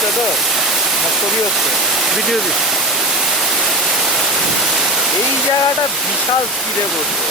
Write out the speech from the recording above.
হচ্ছে তো, ছবি হচ্ছে, ভিডিও দিচ্ছে। এই জায়গাটা বিশাল স্পিডে করছে।